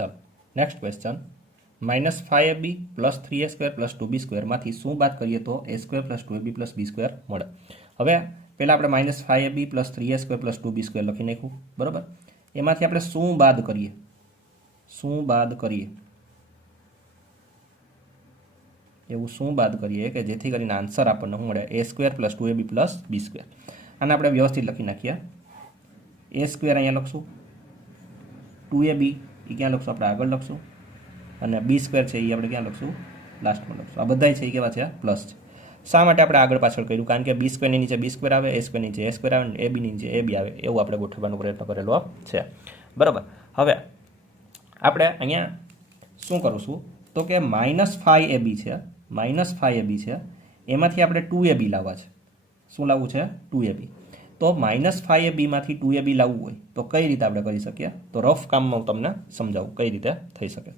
ચાલો next question minus five A B plus three A square plus two B સ્ક્વેરમાંથી શું બાદ કરીએ તો A square plus two A B plus B square મળે. હવે પહેલાં આપણે minus five A B plus three A square plus two B square લખી નાખ્યું. બરાબર? એમાંથી આપણે શું બાદ કરીએ? શું બાદ કરીએ? એવું શું બાદ કરીએ કે જેથી કરીને આન્સર આપણને શું મળે? A square plus two A B plus B square આને આપણે વ્યવસ્થિત લખી નાખીએ. એ સ્ક્વેર અહીંયા લખશું. ટુ એ બી એ ક્યાં લખશું? આપણે આગળ લખશું. અને બી સ્ક્વેર છે એ આપણે ક્યાં લખશું? લાસ્ટમાં લખશું. આ બધા છે એ કેવા છે? પ્લસ છે. શા માટે આપણે આગળ પાછળ કર્યું? કારણ કે બી સ્ક્વેરની નીચે બી સ્ક્વેર આવે એ સ્ક્વેર નીચે એ સ્ક્વેર આવે એ બીની નીચે એ બી આવે. એવું આપણે ગોઠવવાનો પ્રયત્ન કરેલો છે. બરાબર. હવે આપણે અહીંયા શું કરીશું? તો કે માઇનસ ફાઈ એ બી છે. માઇનસ ફાઈ એ બી છે. એમાંથી આપણે ટુ એ બી લાવવા છે. શું લાવવું છે? ટુ એ બી તો માઇનસ ફાઈવ એ બીમાંથી ટુ એ બી લાવવું હોય, તો કઈ રીતે આપણે કરી શકીએ? તો રફ કામમાં હું તમને સમજાવું કઈ રીતે થઈ શકે.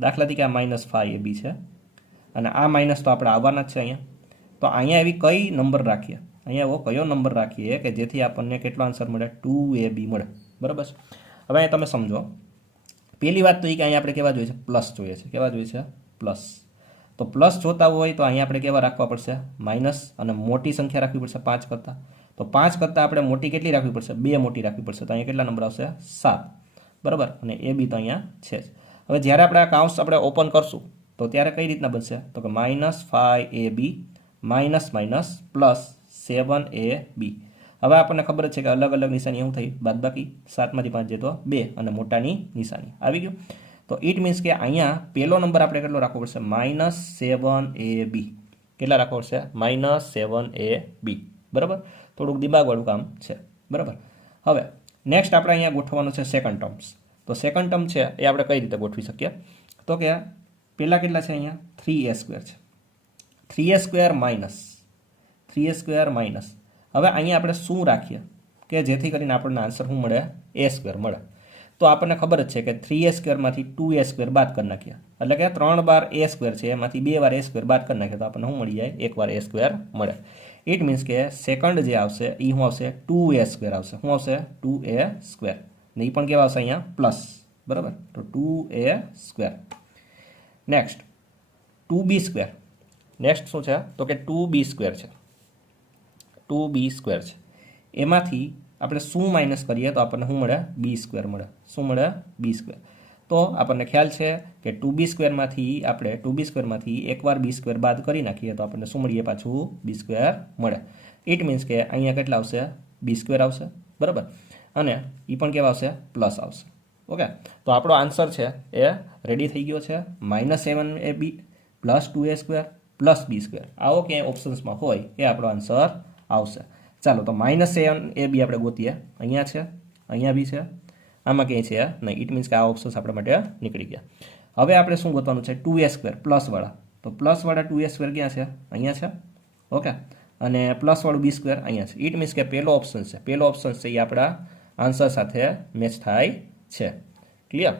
દાખલા તરીકે આ માઇનસ ફાઈવ એ બી છે. અને આ માઇનસ તો આપણે આવવાના જ છે અહીંયા. તો અહીંયા એવી કઈ નંબર રાખીએ? અહીંયા એવો કયો નંબર રાખીએ કે જેથી આપણને કેટલો આન્સર મળે? ટુ એ બી મળે. બરાબર છે? હવે અહીંયા તમે સમજો. પહેલી વાત તો એ કે અહીંયા આપણે કેવા જોઈએ છે? પ્લસ જોઈએ છે. કેવા જોઈએ છે? પ્લસ તો પ્લસ જોતા હોય તો અહીંયા આપણે કેવા રાખવા પડશે? માઇનસ અને મોટી સંખ્યા રાખવી પડશે પાંચ કરતાં. તો પાંચ કરતાં આપણે મોટી કેટલી રાખવી પડશે? બે મોટી રાખવી પડશે. તો અહીંયા કેટલા નંબર આવશે? સાત. બરાબર? અને એ બી તો અહીંયા છે જ. હવે જ્યારે આપણે આ કાઉન્સ આપણે ઓપન કરશું, તો ત્યારે કઈ રીતના બનશે? તો કે minus five A B minus minus plus seven A B હવે આપણને ખબર છે કે અલગ અલગ નિશાની એવું થઈ. બાદ બાકી સાતમાંથી પાંચ જે તો બે અને મોટાની નિશાની. આવી ગયું? તો ઇટ મીન્સ કે અહીંયા પહેલો નંબર આપણે કેટલો રાખવો પડશે? માઇનસ સેવન એ બી કેટલા રાખવો પડશે? માઇનસ સેવન એ બી બરાબર? થોડુંક દિમાગવાળું કામ છે. બરાબર? હવે નેક્સ્ટ આપણે અહીંયા ગોઠવવાનું છે સેકન્ડ ટર્મ્સ તો સેકન્ડ ટર્મ છે, એ આપણે કઈ રીતે ગોઠવી શકીએ? તો કે પહેલાં કેટલા છે અહીંયા? થ્રી એ સ્ક્વેર છે. Three A square minus three A square minus હવે અહીંયા આપણે શું રાખીએ? કે જેથી કરીને આપણને આન્સર શું મળે? એ સ્ક્વેર મળે. તો આપણને ખબર જ છે કે થ્રી એ સ્ક્વેરમાંથી ટુ એ સ્ક્વેર બાદ કરી નાખ્યા. એટલે કે ત્રણ બાર એ સ્ક્વેર છે, એમાંથી બે વાર એ સ્ક્વેર બાદ કરી નાખ્યા તો આપણને શું મળી જાય? એક વાર એ સ્ક્વેર મળે. ઇટ મીન્સ કે સેકન્ડ જે આવશે એ શું આવશે? ટુ એ સ્ક્વેર આવશે. શું આવશે? ટુ એ સ્ક્વેર ને એ પણ કેવા આવશે અહીંયા? પ્લસ બરાબર? તો two A square next two B square next શું છે? તો કે ટુ બી સ્ક્વેર છે. ટુ બી સ્ક્વેર છે. એમાંથી આપણે શું માઇનસ કરીએ તો આપણને શું મળે? બી સ્ક્વેર મળે. શું મળે? બી સ્ક્વેર તો આપણને ખ્યાલ છે કે ટુ બી સ્ક્વેરમાંથી આપણે ટુ બી સ્ક્વેરમાંથી એકવાર બી સ્ક્વેર બાદ કરી નાખીએ તો આપણને શું મળીએ? પાછું બી સ્ક્વેર મળે. ઇટ મીન્સ કે અહીંયા કેટલા આવશે? બી સ્ક્વેર આવશે. બરાબર? અને એ પણ કેવા આવશે? પ્લસ આવશે. ઓકે? તો આપણો આન્સર છે એ રેડી થઈ ગયો છે. Minus seven A B plus two A square plus B square આવો ક્યાંય ઓપ્શન્સમાં હોય એ આપણો આન્સર આવશે. ચાલો તો માઇનસ સેવન એ બી આપણે ગોતીએ. અહીંયા છે, અહીંયા બી છે. આમાં ક્યાંય છે? નહીં. ઇટ મીન્સ કે આ ઓપ્શન્સ આપણા માટે નીકળી ગયા. હવે આપણે શું ગોતવાનું છે? ટુ એ સ્ક્વેર પ્લસવાળા તો પ્લસવાળા ટુ એ સ્ક્વેર ક્યાં છે? અહીંયા છે. ઓકે. અને પ્લસવાળું બી સ્ક્વેર અહીંયા છે. ઇટ મીન્સ કે પહેલો ઓપ્શન છે. પહેલો ઓપ્શન છે એ આપણા આન્સર સાથે મેચ થાય છે. ક્લિયર